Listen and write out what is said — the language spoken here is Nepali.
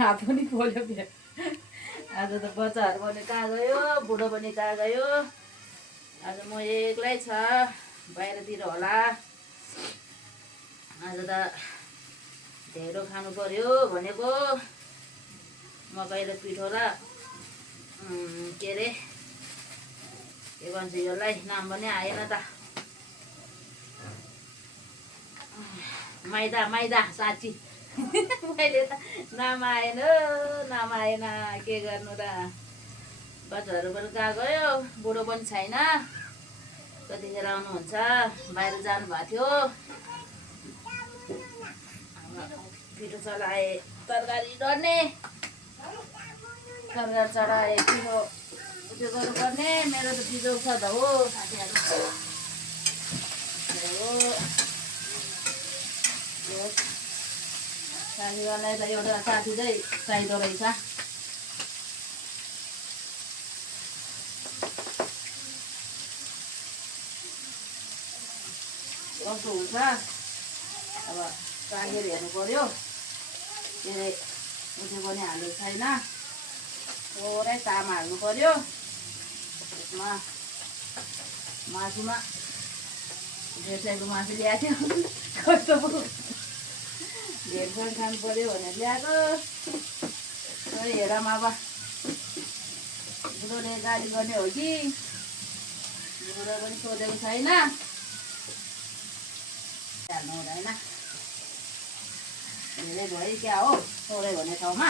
हात पनि पोल्यो फेरि। आज त बच्चाहरू पनि कहाँ गयो, बुढो पनि कहाँ गयो। आज म एक्लै छ, बाहिरतिर होला। आज त ढेँडो खानु पर्यो भनेको। मकै र पिठो र के अरे के भन्छ यसलाई, नाम पनि आएन त। मैदा मैदा साँच्ची मैले त नाम आएन के गर्नु र। बच्चाहरू पनि कहाँ गयो, बुढो पनि छैन। कतिखेर आउनुहुन्छ, बाहिर जानुभएको थियो। पिठो चलाए तरकारी गर्ने, तरकारी चढाए पिठो त्यो गर्नुपर्ने। मेरो त बिजोग छ त हो साथीहरू। साथीहरूलाई त एउटा साथी चाहिँ चाहिँदो रहेछ। कस्तो हुन्छ अब राखेर हेर्नु पर्यो। के अरे उठे पनि हालेको छैन, थोरै तामा हाल्नु पर्यो। त्यसमा मासुमा ढेँडो मासु ल्याएको थियो, कस्तो पो ढेँडो खानु पर्यो भनेर ल्याएको। हेरौँ अब बुढोले गाली गर्ने हो कि, बुढो पनि सोधेको छैन। हाल्नु हुँदैन, धेरै भयो क्या हो, थोरै भन्ने ठाउँमा।